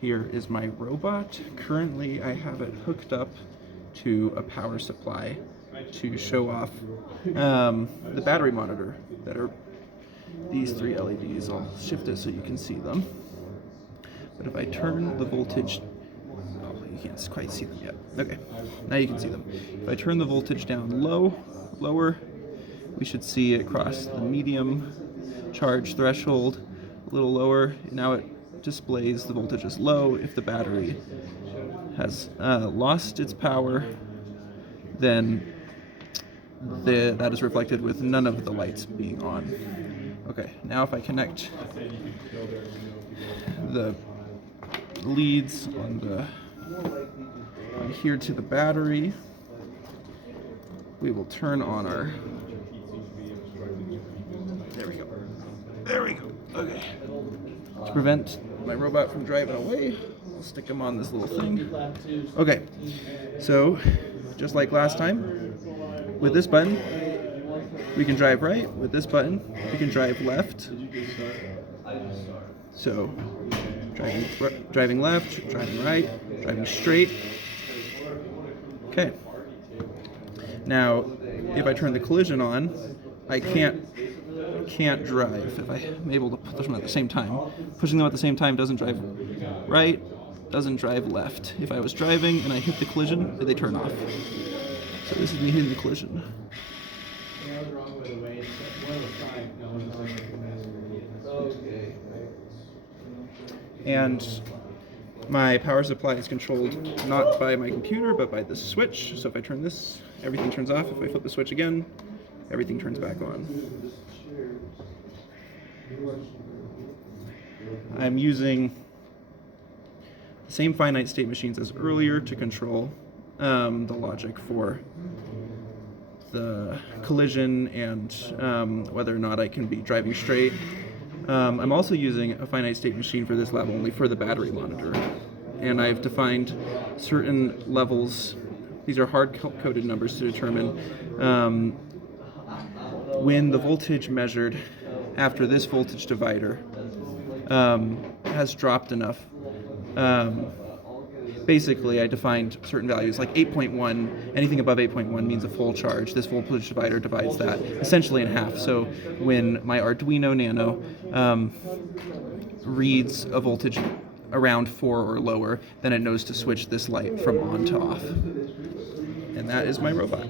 Here is my robot. Currently, I have it hooked up to a power supply to show off the battery monitor that are these three LEDs. I'll shift it so you can see them. But if I turn the voltage, oh, you can't quite see them yet. Okay, now you can see them. If I turn the voltage down lower, we should see it cross the medium charge threshold. A little lower, now it displays the voltage is low. If the battery has lost its power, then that is reflected with none of the lights being on. Okay, now if I connect the leads on here to the battery, we will turn on our, there we go, okay. To prevent my robot from driving away, I'll stick him on this little thing. Okay, so just like last time, with this button, we can drive right. With this button, we can drive left. So, driving left, driving right, driving straight. Okay. Now, if I turn the collision on, I can't drive. If I'm able to push them at the same time. Pushing them at the same time doesn't drive right, doesn't drive left. If I was driving and I hit the collision, they turn off. So this is me hitting the collision. And my power supply is controlled not by my computer, but by this switch. So if I turn this, everything turns off. If I flip the switch again, everything turns back on. I'm using the same finite state machines as earlier to control the logic for the collision and whether or not I can be driving straight. I'm also using a finite state machine for this lab only for the battery monitor. And I've defined certain levels. These are hard-coded numbers to determine when the voltage measured after this voltage divider has dropped enough. Basically, I defined certain values, like 8.1, anything above 8.1 means a full charge. This voltage divider divides that essentially in half. So when my Arduino Nano reads a voltage around 4 or lower, then it knows to switch this light from on to off. And that is my robot.